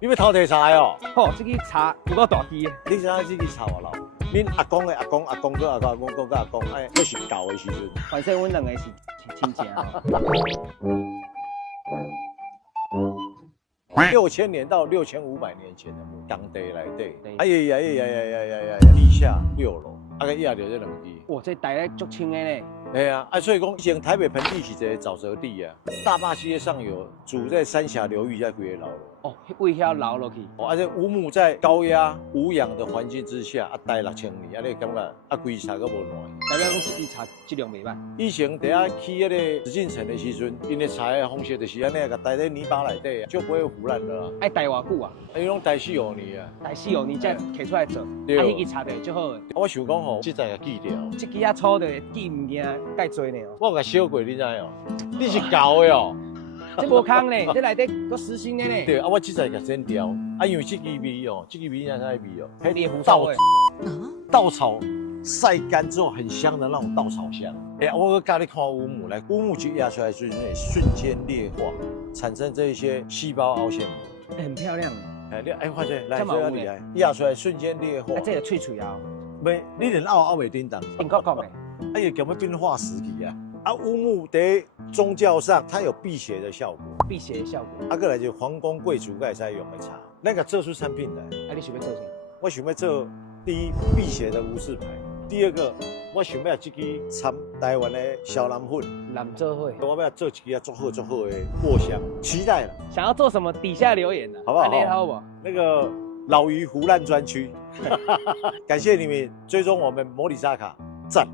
你要偷摕茶哦？吼，这个茶有够大支的。你知影这个茶我老？恁阿公的阿公阿公个阿公阿公个阿公，哎，这是旧的时阵。反正阮两个是亲戚啊。 6000年到6500年前的墓，工地内底，哎呀，地下6楼，啊个压着这两支。哇，这台咧足轻的呢。哎呀，所以讲以前台北盆地是一个沼泽地啊，大坝街上有主在三峡流域在规个楼。哦，为遐流落去。而且乌木在高压无氧的环境之下，待6000年，你感觉规茶个无烂。代表讲一支茶质量袂歹。以前第一起迄个紫禁城的时阵，因的茶的方式就是安尼，甲待在泥巴内底，就不会腐烂的啦。爱待偌久啊？伊拢待4、5年啊。待4、5年才摕出来做，对迄支茶就足好的。我想讲吼，这才个记掉。这支啊粗的记唔惊介多呢。我甲烧过，你知哦？你是旧的哦。这无空呢，这内底搁实心的呢。对啊，我这才甲剪掉。啊，因为这支味哦，这支味啥味哦？烈火稻稻草晒干之后很香的那种稻草香。哎，我教你看乌木，来乌木去压出来就是那瞬间裂化，产生这一些细胞凹陷膜。很漂亮哎，你哎，发现来，这么这厉害，压出来瞬间裂化。啊，这个脆脆啊，没，你连凹袂叮当，硬壳壳的。哎呀，根本变化石体啊！啊，乌木在宗教上它有辟邪的效果，辟邪的效果。啊，过来就皇宫贵族该使用的茶，那个做出产品来。啊，你想要做啥？我想要做第一辟邪的无字牌，第二个我想要这支掺台湾的小蓝粉，蓝做会。我要做一支做好的藿香，期待了，想要做什么？底下留言呢，好不好？好不好？那个老鱼胡乱专区，感谢你们追踪我们摩里扎卡，赞。